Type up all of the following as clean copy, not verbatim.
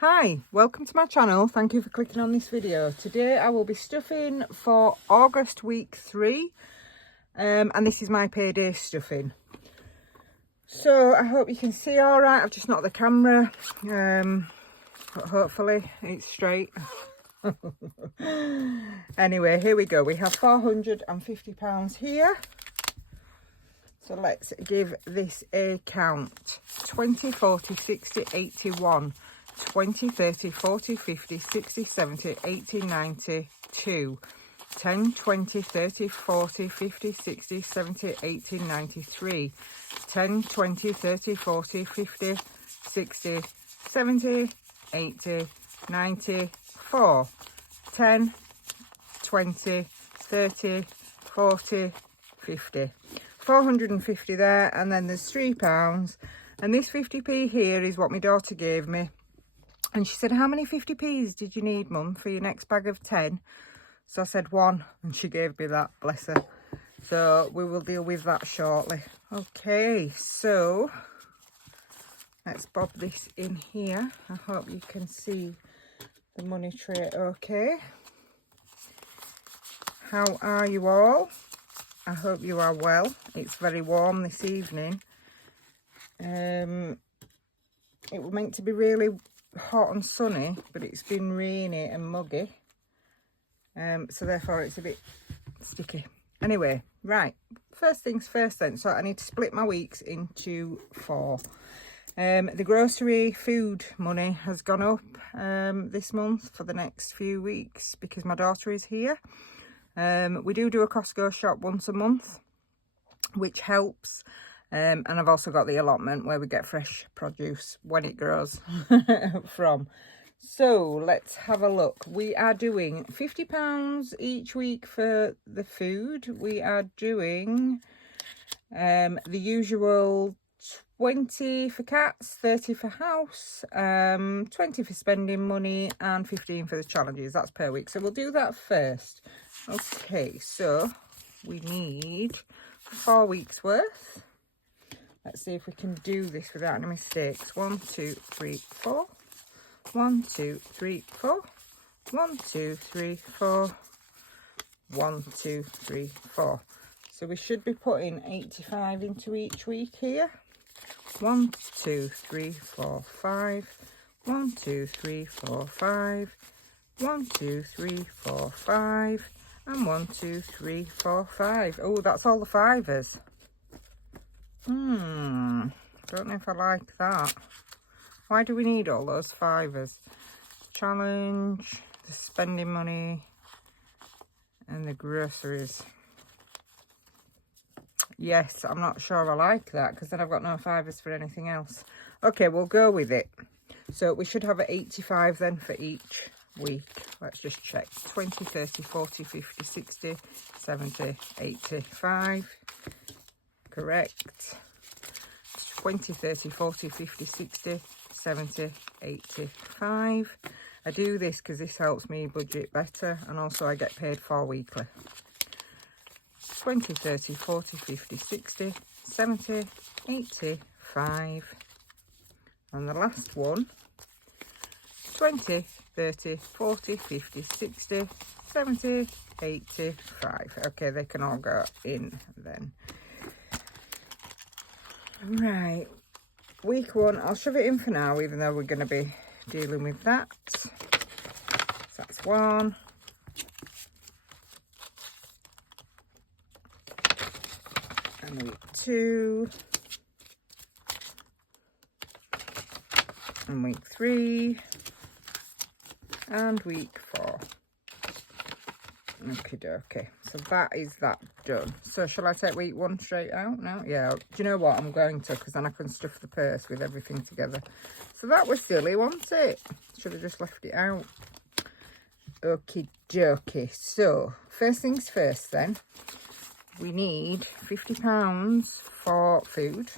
Hi, welcome to my channel. Thank you for clicking on this video. Today I will be stuffing for August week 3 and this is my payday stuffing. So I hope you can see all right. I've just knocked the camera, but hopefully it's straight. Anyway, here we go. We have £450 here. So let's give this a count. 20, 40, 60, 81. 20, 30, 40, 50, 60, 70, 80, 92, 10, 20, 30, 40, 50, 60, 70, 80, 93, 10, 20, 30, 40, 50, 60, 70, 80, 94, 10, 20, 30, 40, 50. 450 there, and then there's £3, and this 50p here is what my daughter gave me. And she said, how many 50p's did you need, Mum, for your next bag of 10? So I said 1, and she gave me that, bless her. So we will deal with that shortly. Okay, so let's bob this in here. I hope you can see the money tray okay. How are you all? I hope you are well. It's very warm this evening. It was meant to be really hot and sunny, but it's been rainy and muggy, so therefore it's a bit sticky. Anyway, right, first things first then. So I need to split my weeks into 4. The grocery food money has gone up this month for the next few weeks because my daughter is here. We do a Costco shop once a month, which helps. And I've also got the allotment where we get fresh produce when it grows from. So let's have a look. We are doing £50 each week for the food. We are doing the usual 20 for cats, 30 for house, 20 for spending money, and 15 for the challenges. That's per week. So we'll do that first. Okay, so we need 4 weeks worth. Let's see if we can do this without any mistakes. 1, 2, 3, 4. 1, 2, 3, 4. 1, 2, 3, 4. 1, 2, 3, 4. So we should be putting 85 into each week here. 1, 2, 3, 4, 5. 1, 2, 3, 4, 5. 1, 2, 3, 4, 5. And 1, 2, 3, 4, 5. Oh, that's all the fivers. Don't know if I like that. Why do we need all those fivers? Challenge, the spending money, and the groceries. Yes, I'm not sure I like that because then I've got no fivers for anything else. Okay, we'll go with it. So we should have 85 then for each week. Let's just check. 20, 30, 40, 50, 60, 70, 85. Correct. 20, 30, 40, 50, 60, 70, 85. I do this because this helps me budget better, and also I get paid for weekly. 20, 30, 40, 50, 60, 70, 85. And the last one, 20, 30, 40, 50, 60, 70, 85. Okay, they can all go in then. Right, week 1, I'll shove it in for now, even though we're going to be dealing with that. So that's 1. And week 2. And week 3. And week 4. Okie dokie. So that is that done. So shall I take week 1 straight out now? Yeah. Do you know what? I'm going to, because then I can stuff the purse with everything together. So that was silly, wasn't it? Should have just left it out. Okie dokie. So first things first then. We need £50 for food.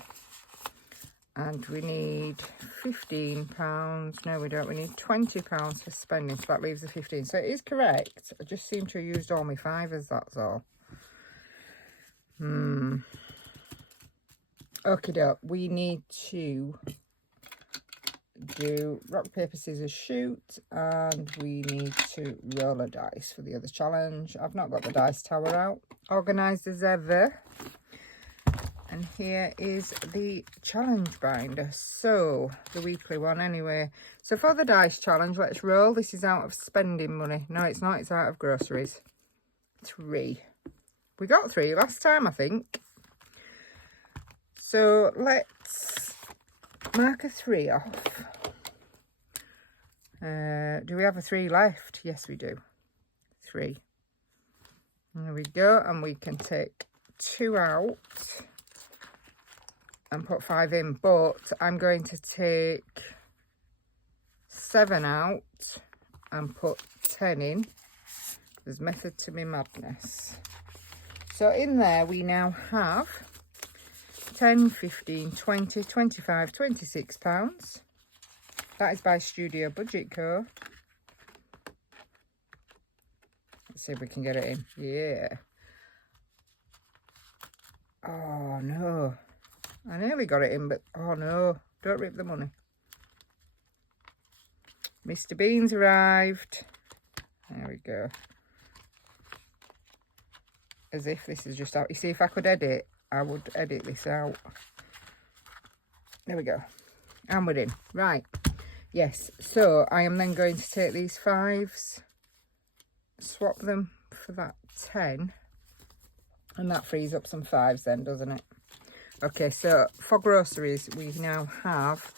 And we need £15. No, we don't. We need £20 for spending. So that leaves the 15. So it is correct. I just seem to have used all my fivers, that's all. Okay, doke. We need to do rock, paper, scissors, shoot, and we need to roll a dice for the other challenge. I've not got the dice tower out, organised as ever. And here is the challenge binder. So, the weekly one anyway. So for the dice challenge, let's roll. This is out of spending money. No, it's not. It's out of groceries. 3. We got 3 last time, I think. So let's mark a 3 off. Do we have a 3 left? Yes, we do. 3. There we go. And we can take 2 out and put 5 in, but I'm going to take 7 out and put 10 in. There's method to my madness. So in there we now have 10, 15, 20, 25, 26 pounds. That is by Studio Budget Co. Let's see if we can get it in. Yeah. Oh no. I nearly got it in, but oh no, don't rip the money. Mr. Bean's arrived. There we go. As if this is just out. You see, if I could edit, I would edit this out. There we go. And we're in. Right. Yes. So I am then going to take these 5s, swap them for that 10. And that frees up some 5s then, doesn't it? Okay, so for groceries, we now have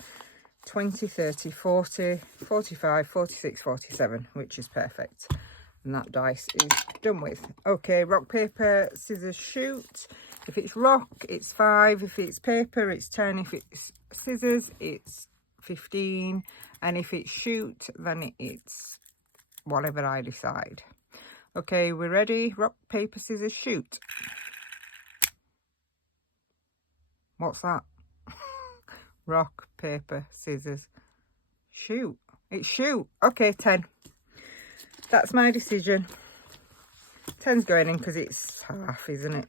20, 30, 40, 45, 46, 47, which is perfect. And that dice is done with. Okay, rock, paper, scissors, shoot. If it's rock, it's 5. If it's paper, it's 10. If it's scissors, it's 15. And if it's shoot, then it's whatever I decide. Okay, we're ready. Rock, paper, scissors, shoot. What's that? Rock, paper, scissors, shoot. It's shoot. Okay, 10. That's my decision. 10's going in because it's half, isn't it?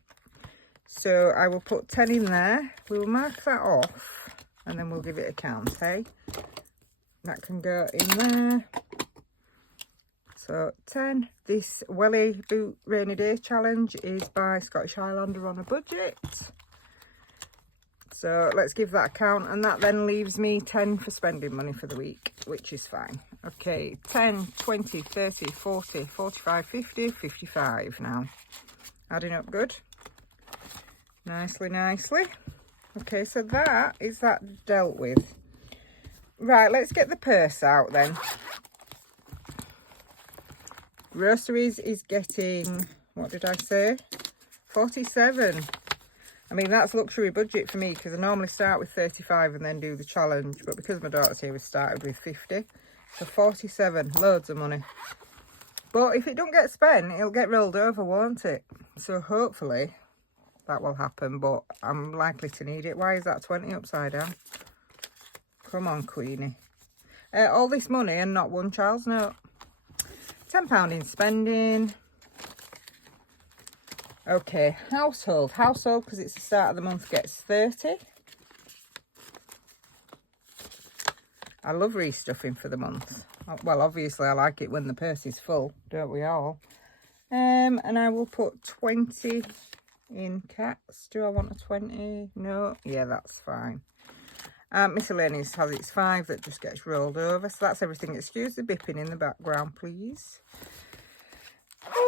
So I will put 10 in there. We will mark that off and then we'll give it a count, hey? That can go in there. So 10. This Welly Boot Rainy Day Challenge is by Scottish Highlander on a budget. So let's give that a count, and that then leaves me 10 for spending money for the week, which is fine. Okay, 10, 20, 30, 40, 45, 50, 55 now. Adding up good. Nicely, nicely. Okay, so that is that dealt with. Right, let's get the purse out then. Groceries is getting, what did I say? 47. I mean, that's luxury budget for me because I normally start with 35 and then do the challenge. But because my daughter's here, we started with 50. So 47, loads of money. But if it don't get spent, it'll get rolled over, won't it? So hopefully that will happen, but I'm likely to need it. Why is that 20 upside down? Come on, Queenie. All this money and not one child's note. £10 in spending. Okay, household, because it's the start of the month, gets 30. I love restuffing for the month. Well, obviously I like it when the purse is full, don't we all? And I will put 20 in cats. Do I want a 20? No? Yeah, that's fine. Miscellaneous has its 5 that just gets rolled over. So that's everything. Excuse the bipping in the background, please.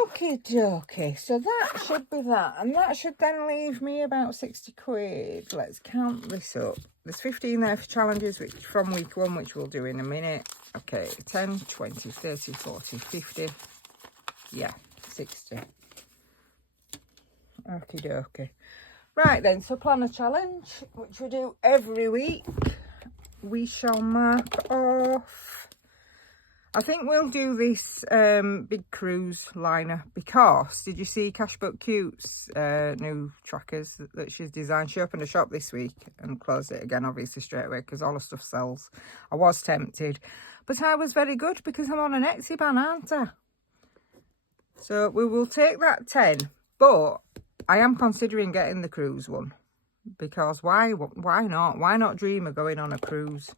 Okay, dokie, so that should be that, and that should then leave me about 60 quid. Let's count this up. There's 15 there for challenges, which from week 1, which we'll do in a minute. Okay, 10, 20, 30, 40, 50, yeah, 60. Okie dokie. Right then, so plan a challenge, which we do every week. We shall mark off. I think we'll do this big cruise liner because, did you see Cashbook Cute's new trackers that she's designed? She opened a shop this week and closed it again, obviously, straight away because all the stuff sells. I was tempted, but I was very good because I'm on an Etsy ban, aren't I? So we will take that 10, but I am considering getting the cruise one because why not? Why not dream of going on a cruise?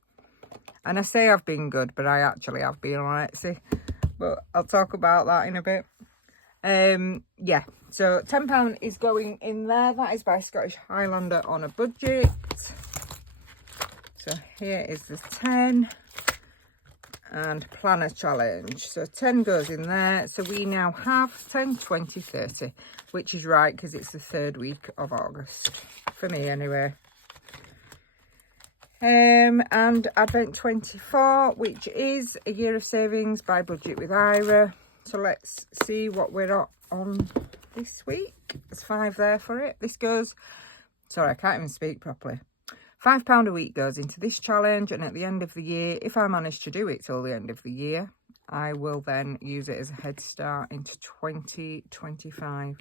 And I say I've been good, but I actually have been on Etsy. But I'll talk about that in a bit. Yeah, so £10 is going in there. That is by Scottish Highlander on a budget. So here is the 10 and planner challenge. So 10 goes in there. So we now have 10, 20, 30, which is right because it's the 3rd week of August for me anyway. And Advent 24, which is a year of savings by budget with Ira. So let's see what we're on this week. There's 5 there for it. This goes, sorry, I can't even speak properly. £5 a week goes into this challenge, and at the end of the year, if I manage to do it till the end of the year, I will then use it as a head start into 2025.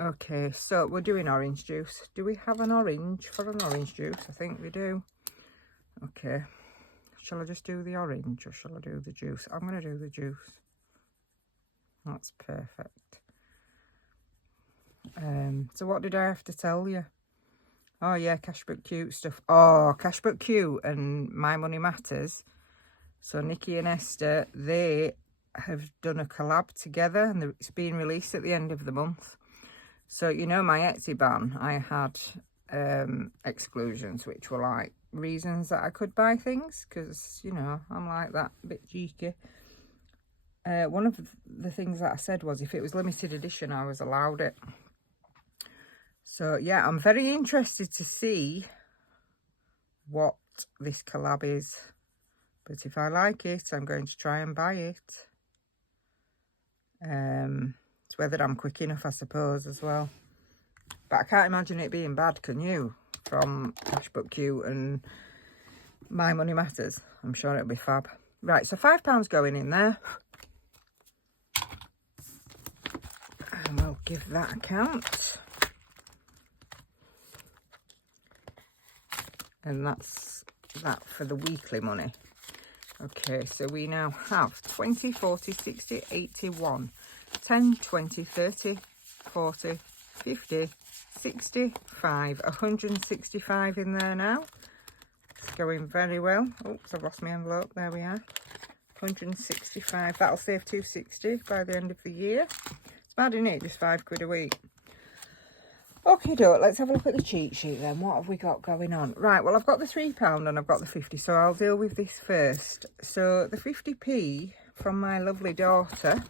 Okay, so we're doing orange juice. Do we have an orange for an orange juice? I think we do. Okay, shall I just do the orange or shall I do the juice? I'm going to do the juice. That's perfect. So what did I have to tell you? Oh yeah, Cashbook Cute stuff. Oh, Cashbook Cute and My Money Matters. So Nikki and Esther, they have done a collab together, and it's being released at the end of the month. So, you know, my Etsy ban, I had exclusions, which were like reasons that I could buy things, because, you know, I'm like that, a bit cheeky. One of the things that I said was if it was limited edition, I was allowed it. So, yeah, I'm very interested to see what this collab is. But if I like it, I'm going to try and buy it. It's whether I'm quick enough, I suppose, as well. But I can't imagine it being bad, can you? From Cashbook Q and My Money Matters. I'm sure it'll be fab. Right, so £5 going in there. And we'll give that a count. And that's that for the weekly money. Okay, so we now have 20, 40, 60, 81, 10, 20, 30, 40, 50, 65, 165 in there now. It's going very well. Oops, I've lost my envelope. There we are. 165. That'll save 260 by the end of the year. It's mad, isn't it? Just £5 a week. Okay, let's have a look at the cheat sheet then. What have we got going on? Right, well, I've got the £3 and I've got the 50, so I'll deal with this first. So the 50p from my lovely daughter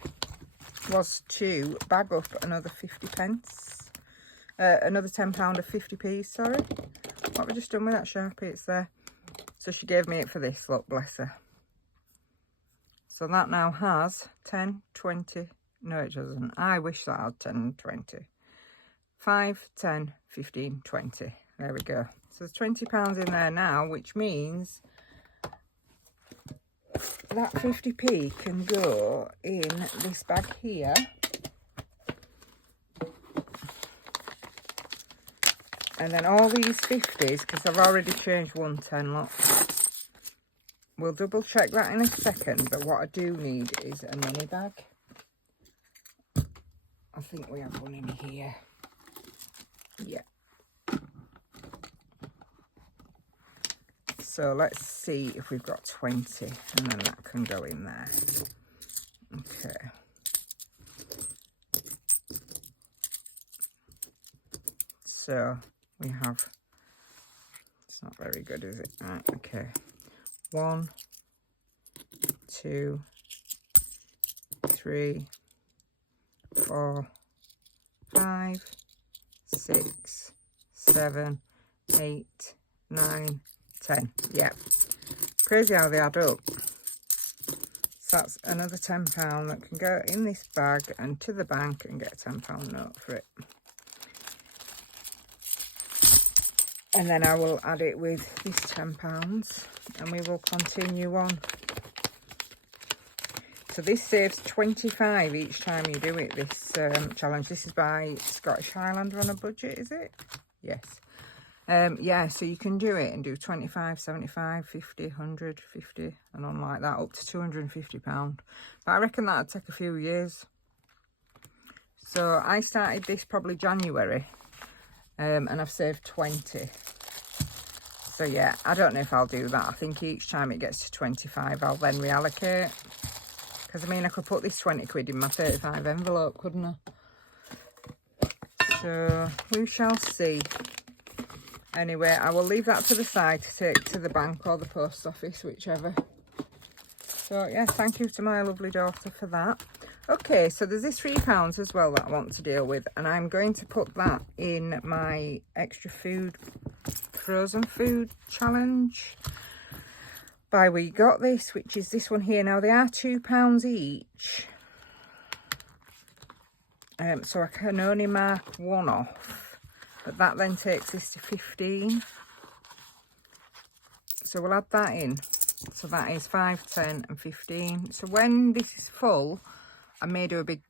was to bag up another 50p. Another £10 of 50p, sorry. What have I just done with that Sharpie? It's there. So she gave me it for this, look, bless her. So that now has 10, 20, no it doesn't. I wish that had 10, 20. 5, 10, 15, 20. There we go. So there's £20 in there now, which means that 50p can go in this bag here. And then all these 50s, because I've already changed 110, look. We'll double check that in a second, but what I do need is a money bag. I think we have one in here. Yeah. So let's see if we've got 20, and then that can go in there. Okay. So we have, it's not very good, is it? Right, okay. 1, 2, 3, 4, 5, 6, 7, 8, 9, 10. Yeah. Crazy how they add up. So that's another £10 that can go in this bag and to the bank and get a £10 note for it. And then I will add it with this £10 and we will continue on. So this saves 25 each time you do it, this challenge. This is by Scottish Highlander on a budget, is it? Yes. Yeah, so you can do it and do 25, 75, 50, 100, 50 and on like that, up to £250. But I reckon that'd take a few years. So I started this probably January and I've saved 20. So yeah, I don't know if I'll do that. I think each time it gets to 25, I'll then reallocate. Because I mean, I could put this 20 quid in my 35 envelope, couldn't I? So we shall see. Anyway, I will leave that to the side to take to the bank or the post office, whichever. So yeah, thank you to my lovely daughter for that. Okay, so there's this £3 as well that I want to deal with, and I'm going to put that in my extra food, frozen food challenge by We Got This, which is this one here. Now they are £2 each. So I can only mark one off, but that then takes this to 15. So we'll add that in. So that is 5, 10 and 15. So when this is full, I may do a big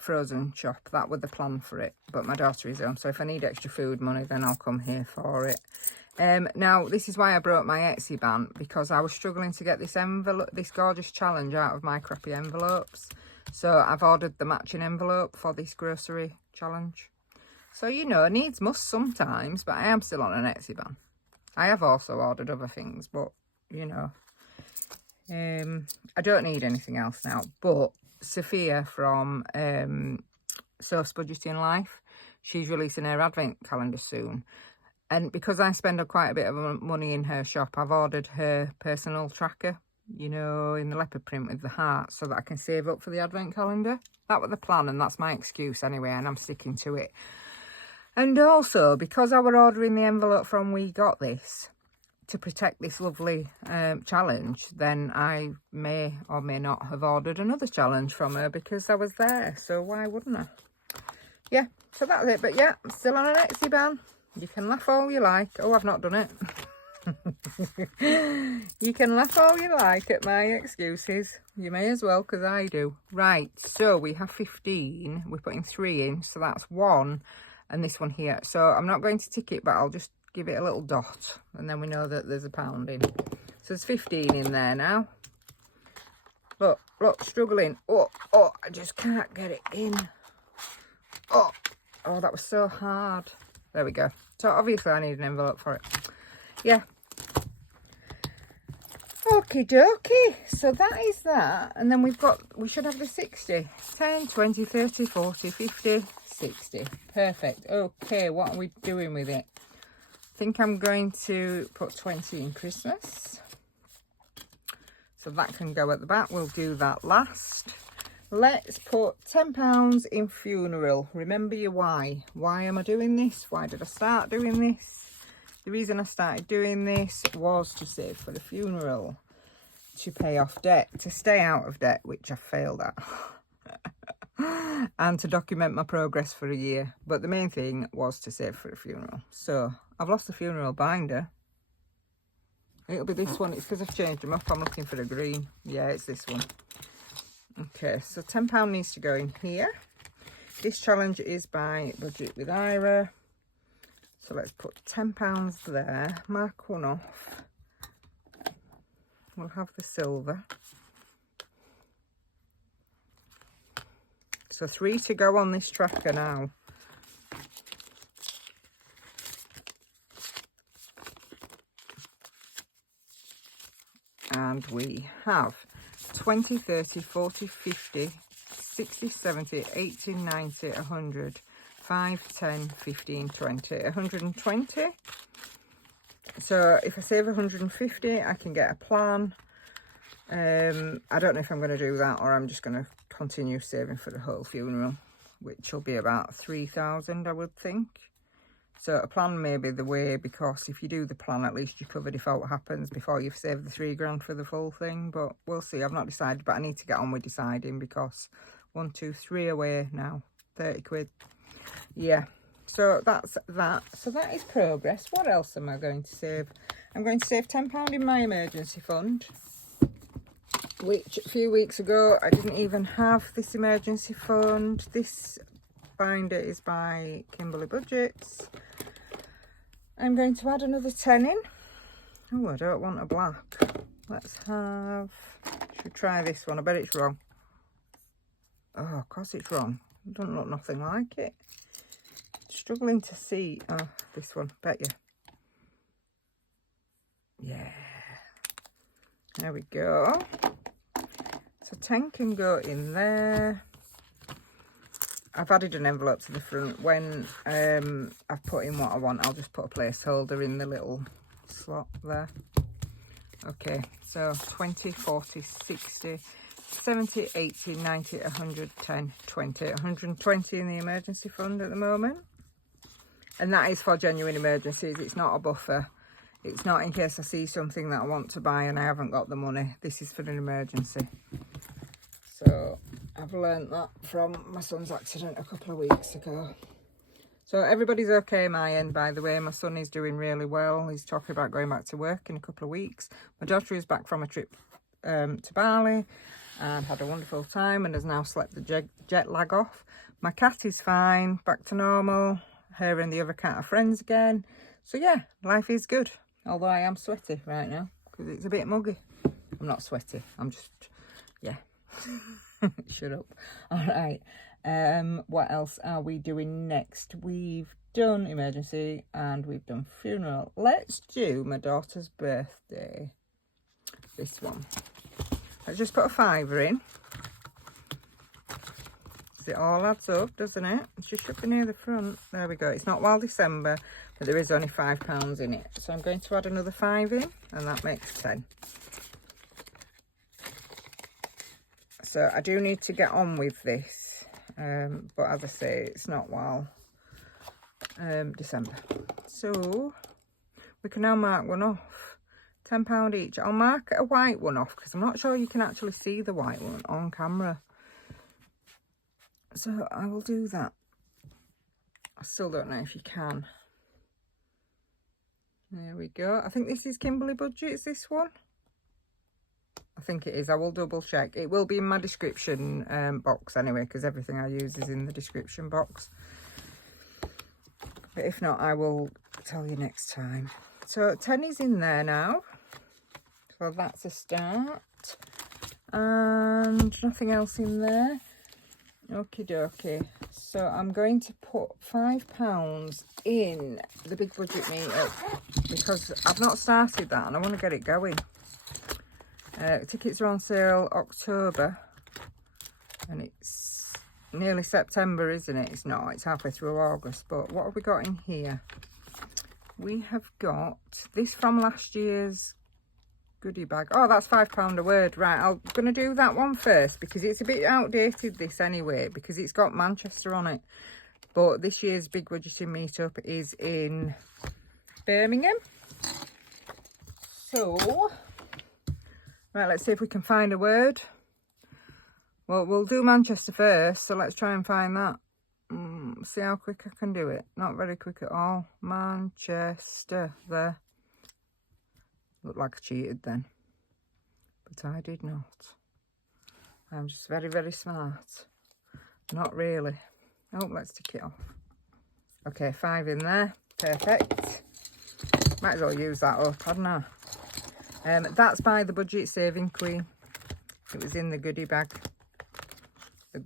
frozen shop. That was the plan for it, but my daughter is home, so if I need extra food money, then I'll come here for it. Now this is why I broke my Etsy ban, because I was struggling to get this envelope, this gorgeous challenge out of my crappy envelopes. So I've ordered the matching envelope for this grocery challenge. So, you know, needs must sometimes, but I am still on an Etsy ban. I have also ordered other things, but, you know, I don't need anything else now. But Sophia from Soph's Budgeting Life, she's releasing her advent calendar soon. And because I spend quite a bit of money in her shop, I've ordered her personal tracker, you know, in the leopard print with the heart, so that I can save up for the advent calendar. That was the plan, and that's my excuse anyway, and I'm sticking to it. And also, because I were ordering the envelope from We Got This to protect this lovely challenge, then I may or may not have ordered another challenge from her because I was there, so why wouldn't I? Yeah, so that's it. But yeah, I'm still on an Etsy ban. You can laugh all you like. Oh, I've not done it. You can laugh all you like at my excuses. You may as well, because I do. Right, so we have 15. We're putting 3 in, so that's 1 and this one here. So I'm not going to tick it, but I'll just give it a little dot, and then we know that there's a pound in. So there's 15 in there now. Look, struggling. Oh, I just can't get it in. Oh, that was so hard. There we go. So obviously I need an envelope for it. Yeah. Okie dokie. So that is that. And then we should have the 60. 10, 20, 30, 40, 50, 60. Perfect. Okay, what are we doing with it? I think I'm going to put 20 in Christmas. So that can go at the back. We'll do that last. Let's put £10 in funeral. Remember your why. Why am I doing this? Why did I start doing this? The reason I started doing this was to save for the funeral, to pay off debt, to stay out of debt, which I failed at, and to document my progress for a year. But the main thing was to save for the funeral. So I've lost the funeral binder. It'll be this one. It's because I've changed them up. I'm looking for the green. Yeah, it's this one. Okay, so £10 needs to go in here. This challenge is by Budget with Ira. So let's put £10 there. Mark one off. We'll have the silver. So 3 to go on this tracker now. And we have 20, 30, 40, 50, 60, 70, 80, 90, 100, 5, 10, 15, 20, 120. So if I save 150, I can get a plan. I don't know if I'm going to do that, or I'm just going to continue saving for the whole funeral, which will be about 3,000, I would think. So a plan may be the way, because if you do the plan, at least you cover default happens before you've saved the £3 for the full thing. But we'll see. I've not decided, but I need to get on with deciding, because 1, 2, 3 away now, 30 quid. Yeah, so that's that. So that is progress. What else am I going to save? I'm going to save £10 in my emergency fund, which a few weeks ago I didn't even have this emergency fund. This binder is by Kimberly Budgets. I'm going to add another 10 in. Oh, I don't want a black. Let's have, should we try this one? I bet it's wrong. Oh, of course it's wrong. It doesn't look nothing like it. Struggling to see. Oh, this one, bet you. Yeah. There we go. So 10 can go in there. I've added an envelope to the front. When I've put in what I want, I'll just put a placeholder in the little slot there. Okay, so 20, 40, 60, 70, 80, 90, 110, 20. 120 in the emergency fund at the moment. And that is for genuine emergencies. It's not a buffer. It's not in case I see something that I want to buy and I haven't got the money. This is for an emergency. So I've learnt that from my son's accident a couple of weeks ago. So everybody's okay my end, by the way. My son is doing really well. He's talking about going back to work in a couple of weeks. My daughter is back from a trip to Bali and had a wonderful time and has now slept the jet lag off. My cat is fine, back to normal. Her and the other cat are friends again. So yeah, life is good. Although I am sweaty right now because it's a bit muggy. I'm not sweaty. I'm just, yeah. Shut up. All right. What else are we doing next? We've done emergency and we've done funeral. Let's do my daughter's birthday. This one. Let's just put a fiver in. It all adds up, doesn't it? She should be near the front. There we go. It's not while December, but there is only £5 in it. So I'm going to add another 5 in, and that makes 10. So I do need to get on with this, but as I say, it's not while December. So we can now mark one off. £10 each. I'll mark a white one off because I'm not sure you can actually see the white one on camera. So I will do that. I still don't know if you can. There we go. I think this is Kimberley Budgets, this one. I think it is. I will double check. It will be in my description box anyway, because everything I use is in the description box. But if not, I will tell you next time. So 10 is in there now. So that's a start. And nothing else in there. Okie dokie. So I'm going to put £5 in the big budget meetup because I've not started that and I want to get it going. Tickets are on sale October and it's nearly September, isn't it? It's not, it's halfway through August. But what have we got in here? We have got this from last year's goodie bag. Oh, that's £5 a word. Right, I'm going to do that one first because it's a bit outdated, this anyway, because it's got Manchester on it. But this year's big budgeting meetup is in Birmingham. So, right, let's see if we can find a word. Well, we'll do Manchester first, so let's try and find that. See how quick I can do it. Not very quick at all. Manchester, there. Looked like I cheated then, but I did not. I'm just very, very smart. Not really. Oh, let's tick it off. Okay, 5 in there. Perfect. Might as well use that up, hadn't I? That's by the Budget Saving Queen. It was in the goodie bag. The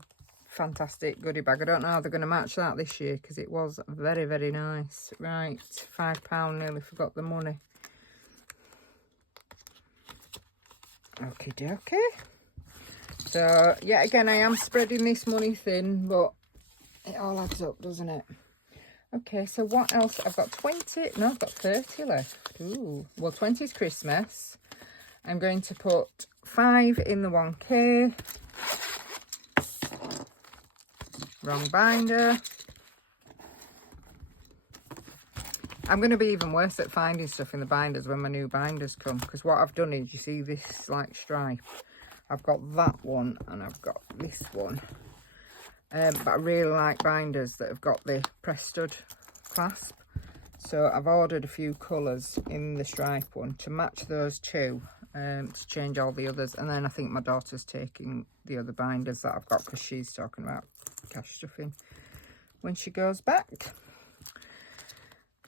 fantastic goodie bag. I don't know how they're going to match that this year because it was very, very nice. Right, £5. Nearly forgot the money. Okie dokie. So, yeah, again, I am spreading this money thin, but it all adds up, doesn't it? Okay, so what else? I've got 20. No, I've got 30 left. Ooh. Well, 20 is Christmas. I'm going to put 5 in the 1K. Wrong binder. I'm going to be even worse at finding stuff in the binders when my new binders come. Because what I've done is, you see this like stripe. I've got that one and I've got this one. But I really like binders that have got the press stud clasp. So I've ordered a few colours in the stripe one to match those two. To change all the others. And then I think my daughter's taking the other binders that I've got because she's talking about cash stuffing when she goes back.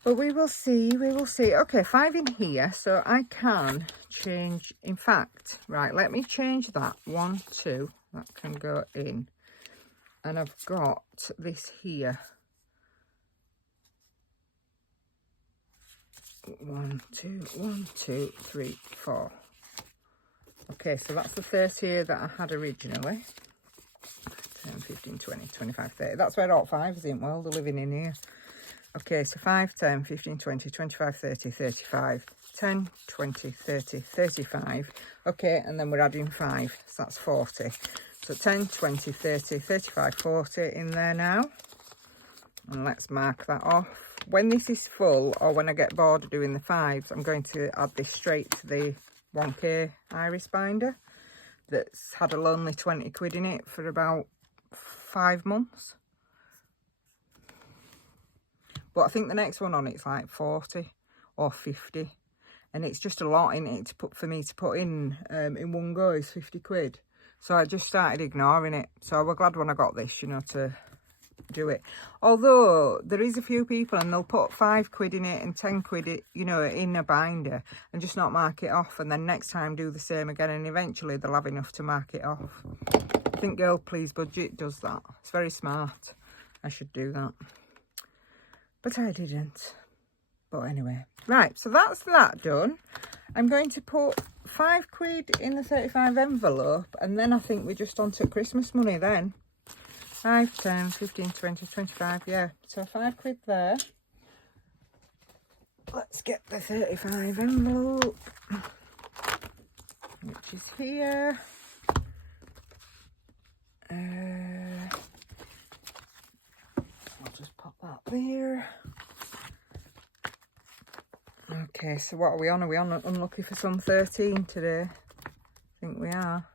But we will see, we will see. Okay, 5 in here, so I can change. In fact, right, let me change that. 1, 2, that can go in. And I've got this here. 1, 2, 1, 2, 3, 4. Okay, so that's the 30 here that I had originally. 10, 15, 20, 25, 30. That's where all 5s in. Well, they're living in here. Okay, so 5, 10, 15, 20, 25, 30, 35. 10, 20, 30, 35. Okay, and then we're adding 5. So that's 40. So 10, 20, 30, 35, 40 in there now. And let's mark that off. When this is full, or when I get bored of doing the 5s, I'm going to add this straight to the 1K iris binder that's had a lonely 20 quid in it for about 5 months. But I think the next one on it's like 40 or 50. And it's just a lot in it to put, for me to put in one go is 50 quid. So I just started ignoring it. So I was glad when I got this, you know, to do it. Although there is a few people and they'll put 5 quid in it and 10 quid, you know, in a binder and just not mark it off. And then next time do the same again. And eventually they'll have enough to mark it off. I think Girl Please Budget does that. It's very smart. I should do that. But I didn't. But anyway. Right, so that's that done. I'm going to put 5 quid in the 35 envelope. And then I think we're just on to Christmas money then. 5, 10, 15, 20, 25, yeah. So 5 quid there. Let's get the 35 envelope. Which is here. I'll just pop that there. Okay, so what are we on? Are we on unlucky for some 13 today? I think we are.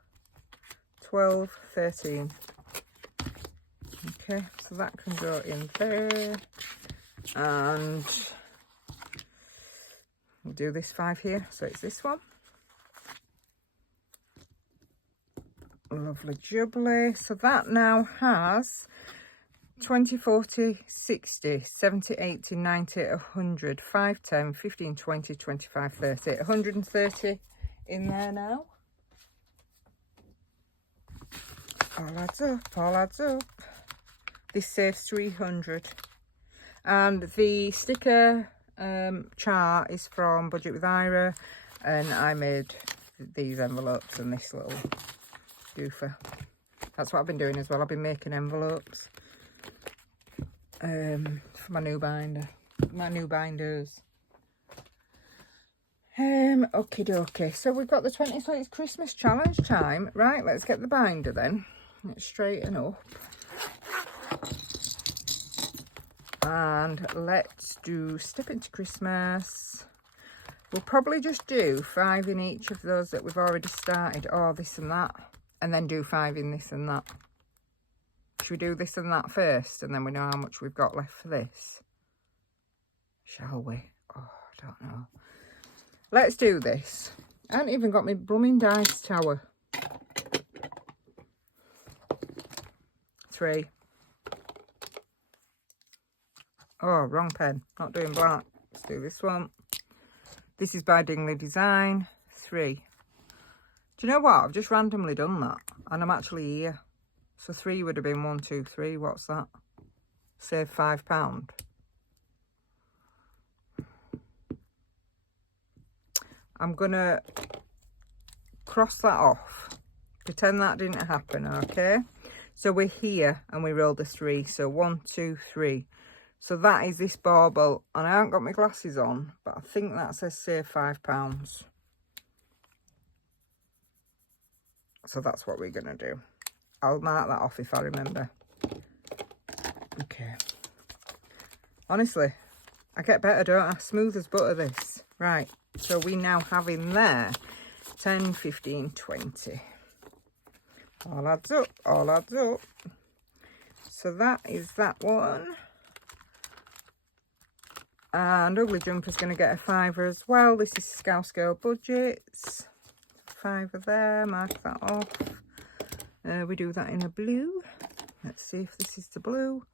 12, 13. Okay, so that can go in there. And we'll do this 5 here. So it's this one. Lovely jubbly. So that now has 20, 40, 60, 70, 80, 90, 100, 5, 10, 15, 20, 25, 30, 130 in there now. All adds up, all adds up. This saves 300. And the sticker chart is from Budget with Ira. And I made these envelopes and this little doofer. That's what I've been doing as well. I've been making envelopes. For my new binder, my new binders. Okie dokie. So we've got the 20, so it's Christmas challenge time. Right, let's get the binder then. Let's straighten up. And let's do Step Into Christmas. We'll probably just do 5 in each of those that we've already started, or this and that, and then do 5 in this and that. Should we do this and that first, and then we know how much we've got left for this? Shall we? Oh, I don't know. Let's do this. I haven't even got my blooming dice tower. 3. Oh, wrong pen. Not doing black. Let's do this one. This is by Dingley Design. 3. Do you know what? I've just randomly done that, and I'm actually here. So 3 would have been 1, 2, 3. What's that? Save £5. I'm going to cross that off. Pretend that didn't happen, okay? So we're here and we rolled a 3. So 1, 2, 3. So that is this bauble. And I haven't got my glasses on, but I think that says save £5. So that's what we're going to do. I'll mark that off if I remember. Okay. Honestly, I get better, don't I? Smooth as butter, this. Right. So we now have in there 10, 15, 20. All adds up. All adds up. So that is that one. And Ugly Jumper's going to get a 5 as well. This is Scouse Girl Budgets. 5 there. Mark that off. We do that in a blue. Let's see if this is the blue.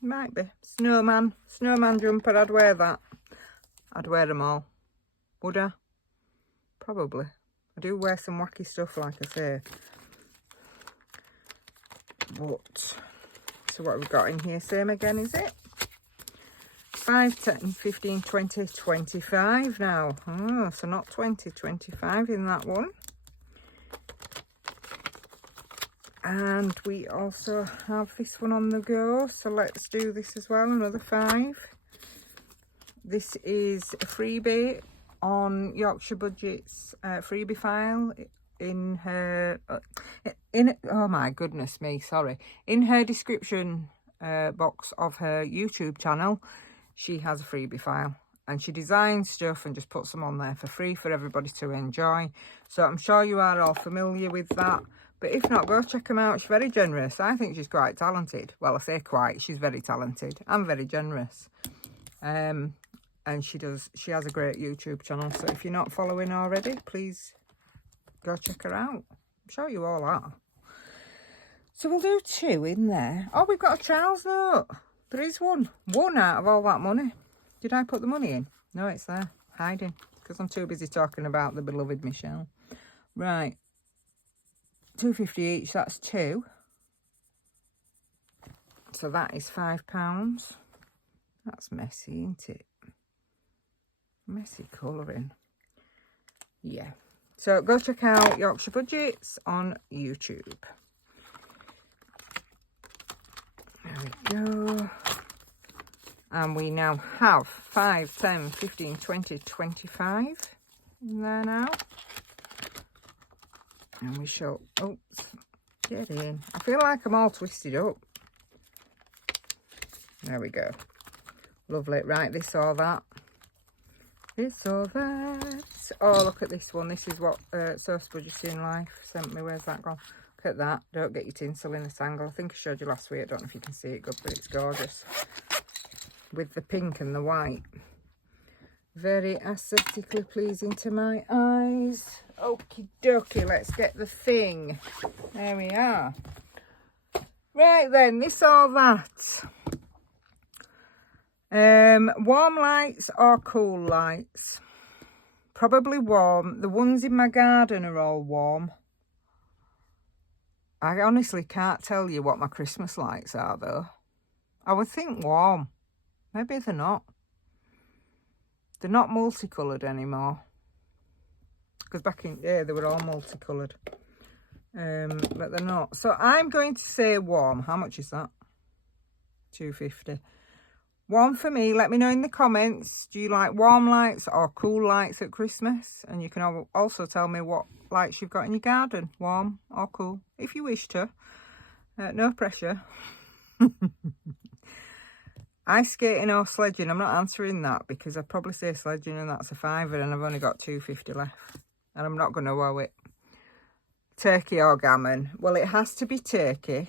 Might be. Snowman. Snowman jumper. I'd wear that. I'd wear them all. Would I? Probably. I do wear some wacky stuff, like I say. But, so what have we got in here? Same again, is it? 5, 10, 15, 20, 25 now. Oh, so not 20, 25 in that one. And we also have this one on the go, so let's do this as well, another 5. This is a freebie on Yorkshire Budget's freebie file in her, oh my goodness me, sorry. In her description box of her YouTube channel, she has a freebie file. And she designs stuff and just puts them on there for free for everybody to enjoy. So I'm sure you are all familiar with that. But if not, go check them out. She's very generous. I think she's quite talented. Well, I say quite. She's very talented and very generous. And she has a great YouTube channel. So if you're not following already, please go check her out. I'm sure you all are. So we'll do 2 in there. Oh, we've got a Charles note. There is one. One out of all that money. Did I put the money in? No, it's there. Hiding. Because I'm too busy talking about the beloved Michelle. Right. £2.50 each, that's 2. So that is £5. That's messy, isn't it? Messy colouring. Yeah. So go check out Yorkshire Budgets on YouTube. There we go. And we now have 5, 10, 15, 20, 25 in there now. And we shall, oops, get in. I feel like I'm all twisted up. There we go. Lovely. Right, this or that. This or that. Oh, look at this one. This is what Source Budgeting Life sent me. Where's that gone? Look at that. Don't get your tinsel in this angle. I think I showed you last week. I don't know if you can see it good, but it's gorgeous. With the pink and the white. Very aesthetically pleasing to my eyes. Okie dokie, let's get the thing. There we are. Right then, this or that. Warm lights or cool lights? Probably warm. The ones in my garden are all warm. I honestly can't tell you what my Christmas lights are though. I would think warm. Maybe they're not. They're not multicoloured anymore. Because back in there, they were all multicoloured. But they're not. So I'm going to say warm. How much is that? £2.50. Warm for me. Let me know in the comments. Do you like warm lights or cool lights at Christmas? And you can also tell me what lights you've got in your garden. Warm or cool, if you wish to. No pressure. Ice skating or sledging? I'm not answering that because I'd probably say sledging and that's a £5 and I've only got £2.50 left. And I'm not going to owe it. Turkey or gammon? Well, it has to be turkey.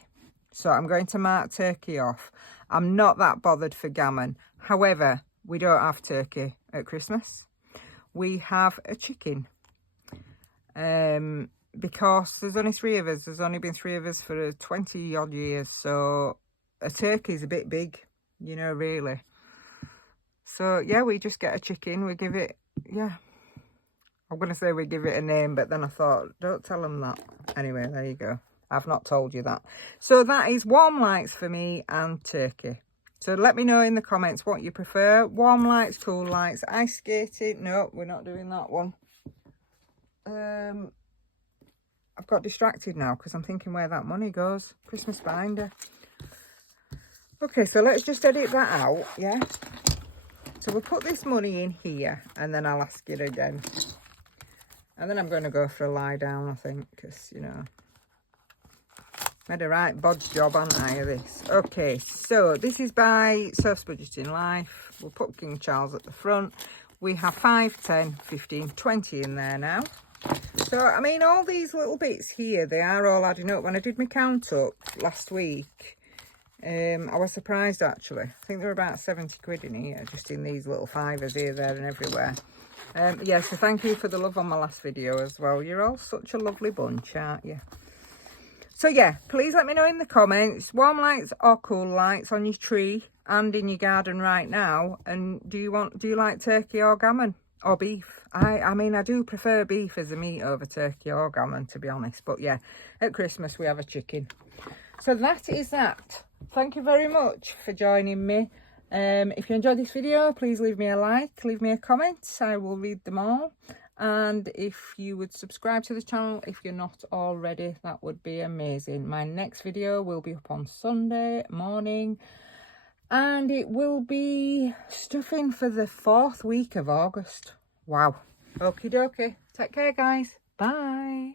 So I'm going to mark turkey off. I'm not that bothered for gammon. However, we don't have turkey at Christmas. We have a chicken. Because there's only 3 of us. There's only been 3 of us for 20 odd years. So a turkey is a bit big, you know, really. So yeah, we just get a chicken. We give it, yeah. I'm going to say we give it a name, but then I thought, don't tell them that. Anyway, there you go. I've not told you that. So that is warm lights for me and turkey. So let me know in the comments what you prefer. Warm lights, cool lights, ice skating. No, we're not doing that one. I've got distracted now because I'm thinking where that money goes. Christmas binder. Okay, so let's just edit that out, yeah? So we'll put this money in here and then I'll ask it again. And then I'm going to go for a lie down, I think, because, you know, made a right bodge job, haven't I, of this? Okay, so this is by Source Budgeting Life. We'll put King Charles at the front. We have 5, 10, 15, 20 in there now. So, I mean, all these little bits here, they are all adding up. When I did my count up last week, I was surprised, actually. I think there were about 70 quid in here, just in these little fivers here, there and everywhere. Yeah, so thank you for the love on my last video as well. You're all such a lovely bunch, aren't you? So yeah, please let me know in the comments, warm lights or cool lights on your tree and in your garden right now. And do you like turkey or gammon or beef? I mean, I do prefer beef as a meat over turkey or gammon, to be honest. But yeah, at Christmas we have a chicken. So that is that. Thank you very much for joining me. If you enjoyed this video, please leave me a like, leave me a comment. I will read them all. And if you would subscribe to the channel if you're not already, that would be amazing. My next video will be up on Sunday morning, and it will be stuffing for the 4th week of August. Wow. Okie dokie. Take care, guys. Bye.